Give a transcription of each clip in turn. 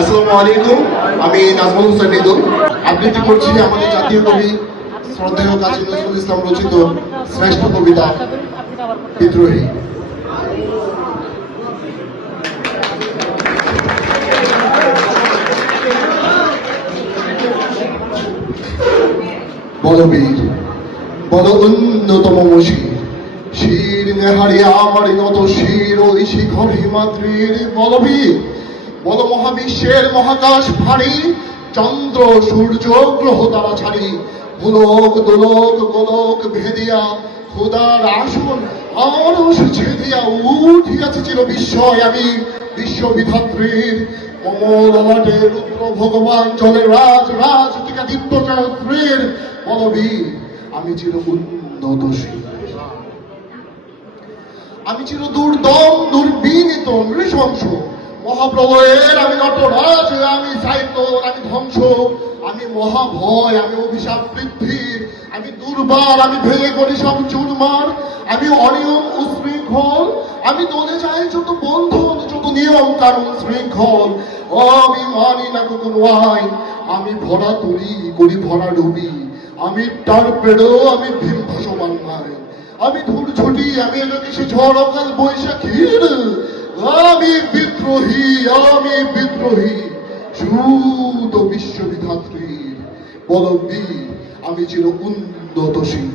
আসসালামু আলাইকুম, আমি নাজমুল হোসেন ইদুল আবৃত্তি করছি আমাদের জাতীয় কবি শ্রদ্ধেয় কাজী নজরুল ইসলাম রচিত শ্রেষ্ঠ কবিতা বিদ্রোহী। বলবীর বল অন্যতম মশির শির নেহারিয়া আমার নত শির ওই শিখর হিমাদ্রির বলবীর বল মহাবিশ্বের মহাকাশ ভারী চন্দ্র সূর্য গ্রহ তারা ছাড়ি ভুলোক দোলক গোলক ভেদিয়া খোদার আসন আরশ ছেদিয়া উঠিয়াছে চির বিস্ময় আমি বিশ্ববিধাত্রীর অমল ললাটে রুদ্র ভগবান জলে রাজ রাজ টিকা দীপ্ত জয়ত্রীর বলবীর আমি চির উন্নতশীল, আমি চির দুর্দম দুর্বিনীত নৃশংস মহাপ্রলয়ের আমি নটরাজ, আমি সাইক্লোন, আমি ধ্বংস, আমি মহাভয়, আমি অভিশাপ বৃদ্ধির, আমি দুর্বার, আমি ভেঙে করি সব চুরমার, আমি অনিয়ম উশৃঙ্খল, আমি দলে যাই যত বন্ধন যত নিয়ম কানুন শৃঙ্খল, আমি মানি না কোনো আইন, আমি ভরা তুলি করি ভরা ডুবি, আমি টার্পেডো, আমি ভীম ভাসমান নাই, আমি ধূর ছুটি, আমি এলাকে সে ঝড় অকাল বৈশাখীর, আমি বিদ্রোহী, আমি বিদ্রোহী সুত বিশ্ববিধাত্রীর বলবীর আমি চির উন্নতশীল।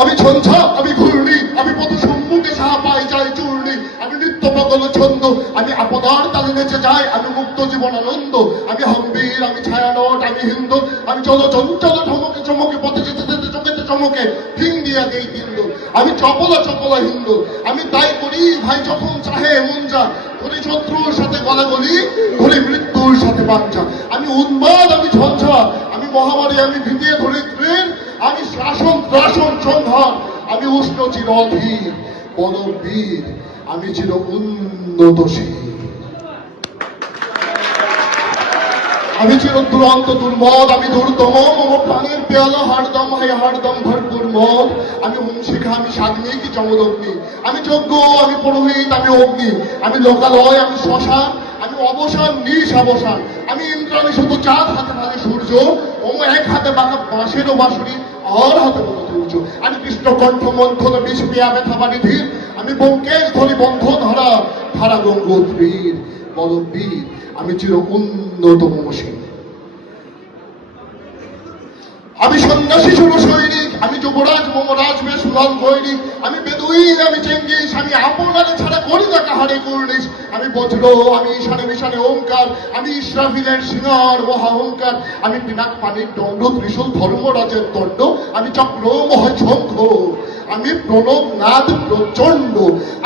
আমি ঝঞ্ঝা, আমি ঘূর্ণি, আমি পথ সম্মুখে সাহা পাই যাই চূর্ণি, আমি নৃত্য পাগল ছন্দ, আমি আপদার তালে নেচে যাই, আমি মুক্ত জীবন আনন্দ, আমি হম্বীর, আমি ছায়ানট, আমি হিন্দু, আমি চল চঞ্চল ঠমকে চমকে পথে যেতে যেতে চোখেতে চমকে ফিং দিয়া দেই হিন্দু, আমি চপলা চপলা হিন্দু, আমি তাই করি ভাই যখন চাহে মন যা, ধরি শত্রুর সাথে গলাগলি, ধরি মৃত্যুর সাথে বাঞ্ছা, আমি উন্মাদ, আমি ঝঞ্ঝা, আমি মহামারী, আমি ভীতিয়ে ধরিত্রীর, আমি শাসন ত্রাসন সংহার, আমি উষ্ণ চির অধীর বলবীর আমি চির উন্নতশীল, আমি চির দুরন্ত দুর্মদ, আমি দুর্দম মম প্রাণের পেয়ালা হারদম হায় হারদম ভরপুর মদ, আমি শিখা, আমি সাগ্নিক যমদগ্নি, আমি যজ্ঞ, আমি পুরোহিত, আমি অগ্নি, আমি লোকালয়, আমি শ্মশান, আমি অবসান নিঃসাবসান, আমি ইন্দ্রাণী শুধু চাঁদ হাতে ভাগে সূর্য, ওম এক হাতে বাঁকা বাঁশেরও বাঁশুরি আর হাতে বলো সূর্য, আমি কৃষ্ণকণ্ঠ মন্থন বিষ পিয়া ব্যথা বাণীধীর, আমি ব্যোমকেশ ধরি বন্ধন হারা ধারা গঙ্গোত্রীর বলবীর আমি চির উন্নতম মশীন, আমি সন্ন্যাসী সুর সৈনিক, আমি যুবরাজ মমরাজ বেশ লাল গৈরিক, আমি বেদুইন, আমি চেঙ্গিস, আমি আপনারে ছাড়া করি না কাহারে কুর্নিশ, আমি বজ্র, আমি ঈশানে মিশানে ওঙ্কার, আমি ইসরাফিলের সিংহার মহা ওঙ্কার, আমি পিনাক পানির দণ্ড ত্রিশূল ধর্মরাজের দণ্ড, আমি চক্র মহা শঙ্খ, আমি প্রণব নাদ প্রচণ্ড,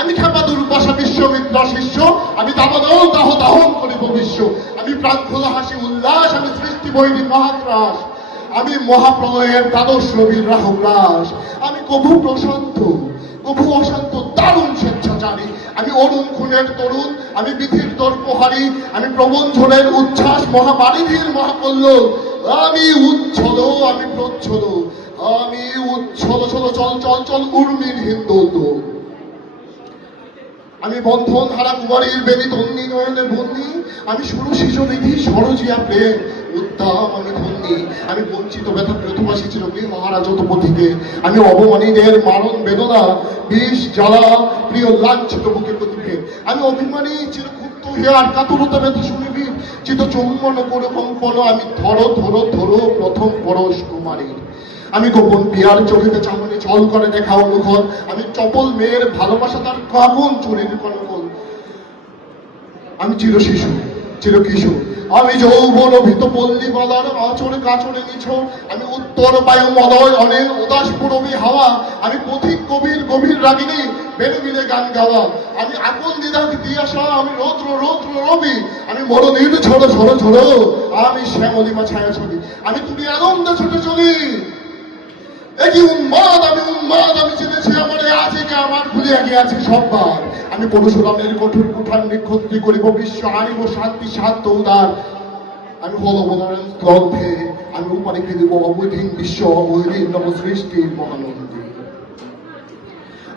আমি খেপা দুর্বাসা বিশ্বমিত্রা শিষ্য, আমি দাবাদল দাহ দাহন করিব বিশ্ব, আমি প্রাণফুল হাসি উল্লাস, আমি সৃষ্টি বৈরী মহাক্রাস, আমি মহাপ্রলয়ের দ্বাদশ রবির রাহুগ্রাস, আমি কভু প্রশান্ত কভু অশান্ত দারুণ স্বেচ্ছাচারী, আমি অরুণ খুনের তরুণ, আমি বিধির দর্পহারী, আমি প্রবঞ্ঝনের উচ্ছ্বাস মহাবারিধির মহাকল্লোল, আমি উচ্ছল, আমি প্রচ্ছল, আমি উচ্ছল চল চল চল চল উর্মির হিন্দোল, আমি বন্ধন হারা কুমারীর বেদি ধন্যী নয়নে বন্দি, আমি সুর শিশু নিধি সরজিয়া প্রেম উদ্দাম, আমি ধন্যী, আমি বঞ্চিত ব্যথা প্রথমাসী চিরগৃহ মহারাজত পথিকে, আমি অবমানীদের মারণ বেদনা বিষ জ্বালা প্রিয় লাঞ্ছিত বুকে প্রতিভে, আমি অভিমানী চিরক্ষুব্ধ হেয়ার কাতরতা ব্যথা শুনিবি চিত চৌম্বন করে কম্পন, আমি ধরো ধরো ধরো প্রথম পরশ কুমারীর, আমি গোপন পিয়ার চোখেতে চামড়ে চল করে দেখা অনুক্ষণ, আমি চপল মেয়ের ভালোবাসা তার কাগুন চুরির কনকল, আমি চির শিশু চির কিশোর, আমি যৌবন ভীত পল্লী বালার আচরে কাচরে নিছর, আমি উত্তর বায়ু মলয় অনেক উদাস পুরবী হাওয়া, আমি পথিক কবির গভীর রাগিনী বেড়ে মিলে গান গাওয়া, আমি আকল দিদাক দিয়াশা, আমি রৌদ্র রৌদ্র রবি, আমি মরণীর ঝড়ো ঝড়ো ঝড়ো, আমি শ্যামলিমা ছায়া ছবি, আমি তুমি আনন্দে ছুটে চলি, একই উন্মাদ, আমি উন্মাদ, আমি চিনেছি আমার আজকে আমার ভুলিয়া গিয়াছে সববার, আমি পরশুরামের কঠোর কুঠার নিক্ষত্রি করিব বিশ্ব, আনিব শান্তি শান্ত উদার, আমি বলবনারায়ণ গ্রন্থে আমি উপারিকে দেব অবৈধীন বিশ্ব অবৈধীন নব সৃষ্টির মহানন্দী,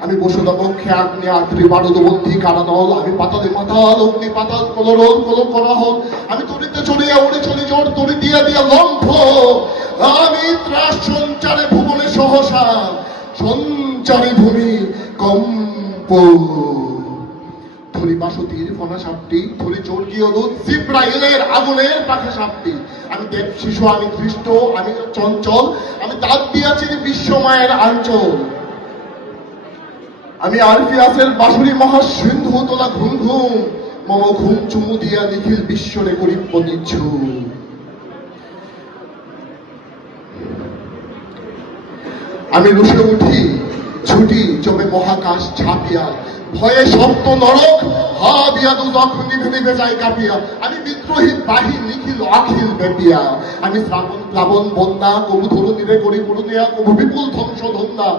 আমি বসুদা পক্ষে আগ্নে আগ্রে বারুদবন্ধী কারানল, আমি পাতালে মাতাল অগ্নি পাতাল কলরল কল করাহল, আমি তরিতে চলিয়া উড়ে চলি জোর তরি দিয়া দিয়া লম্ফ, আমি ত্রাস সঞ্চারে ভুবনে সহসা সঞ্চারী ভূমি কম্প। ধরি বাসতির ফনা সাপটি, ধরি চর্গীয় দুধ জিব্রাইলের আগুনের পাখা সাপটি, আমি দেব শিশু, আমি খ্রিস্ট, আমি চঞ্চল, আমি দাঁত দিয়াছি বিশ্বমায়ের আঞ্চল, আমি আরফিয়াসের বাঁশুরি মহাসিন্ধু তোলা ঘুম ঘুম, মম ঘুম চুমু দিয়া নিখিল বিশ্বরে করি প্রতিচ্ছু। আমি রুশে উঠি ছুটি জমে মহাকাশ ছাপিয়া, ভয়ে সপ্ত নরক হাবিয়া দু যখন নিভে নিভে যায় কাঁপিয়া, আমি বিদ্রোহী বাহি নিখিল অখিল ব্যাপিয়া, আমি শ্রাবণ প্লাবন বন্যা কবু ধরুনিরে করি করুনিয়া কবু বিপুল ধ্বংস ধন্যা,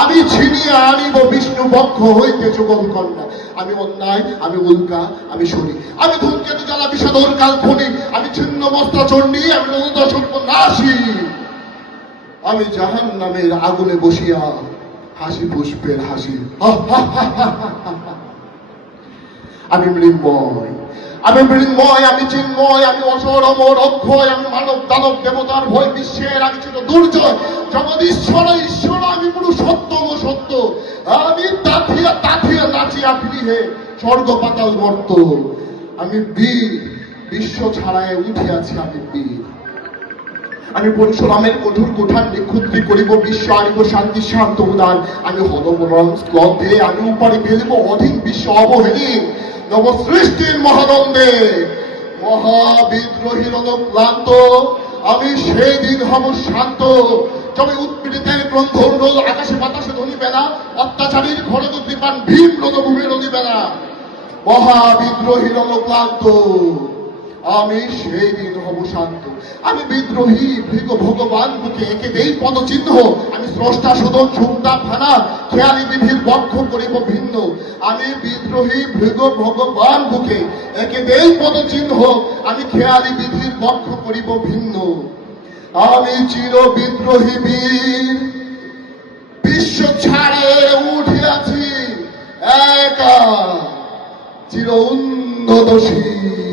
আমি ছিনিয়া আনিব বিষ্ণু পক্ষ হইতে যুগল কন্যা, আমি অন্যায়, আমি উল্কা, আমি শনি, আমি ধূমকেতু জ্বালা বিষাদর কাল্পনি, আমি ছিন্ন বস্ত্র চণ্ডী, আমি রণদর্শক নাশী, আমি জাহান নামের আগুনে বসিয়া হাসি পুষ্পের হাসি। আমি মৃন্ময়, আমি মৃন্ময়, আমি চিন্ময়, আমি অসর অমর অক্ষয়, আমি মানব দানব দেবতার ভয় বিশ্বের, আমি ছিল দুর্জয় জগদীশ্বর ঈশ্বর, আমি পুরুষোত্তম সত্য, আমি তাথিয়া তাথিয়া নাচিয়া ফিরিহে স্বর্গ পাতাল মর্ত, আমি বীর বিশ্ব ছাড়ায় উঠিয়াছি, আমি বীর, আমি পরশুরামের কঠোর কোঠার নিক্ষুদ্রি করিব বিশ্ব, আনিব শান্তি শান্ত উদান, আমি হদমরণ স্কন্ধে, আমি উপরে ফেলিব অধীন বিশ্ব অবহেলীন নবসৃষ্টির মহানন্দে, মহাবিদ্রোহীর ক্লান্ত, আমি সেই দিন হব শান্ত, তবে উৎপীড়িতের ক্রন্ধরোল আকাশে বাতাসে ধনিবে না, অত্যাচারীর ঘরে কৃপান ভীম রণভূমি রলিবে না, মহাবিদ্রোহীর ক্লান্ত, আমি সেই দিন হব শান্ত, আমি বিদ্রোহী ভৃগ ভগবান বুকে একে দেই পদচিহ্ন, আমি স্রষ্টা সদন সুক্তা ফানা খেয়ালি বিধির বক্ষ করিব ভিন্ন, আমি বিদ্রোহী ভৃগ ভগবান বুকে একে দেই পদচিহ্ন, আমি খেয়ালি বিধির বক্ষ করিব ভিন্ন, আমি চির বিদ্রোহী বীর বিশ্ব ছাড়ে উঠিয়াছি একা চির উন্নতশীল।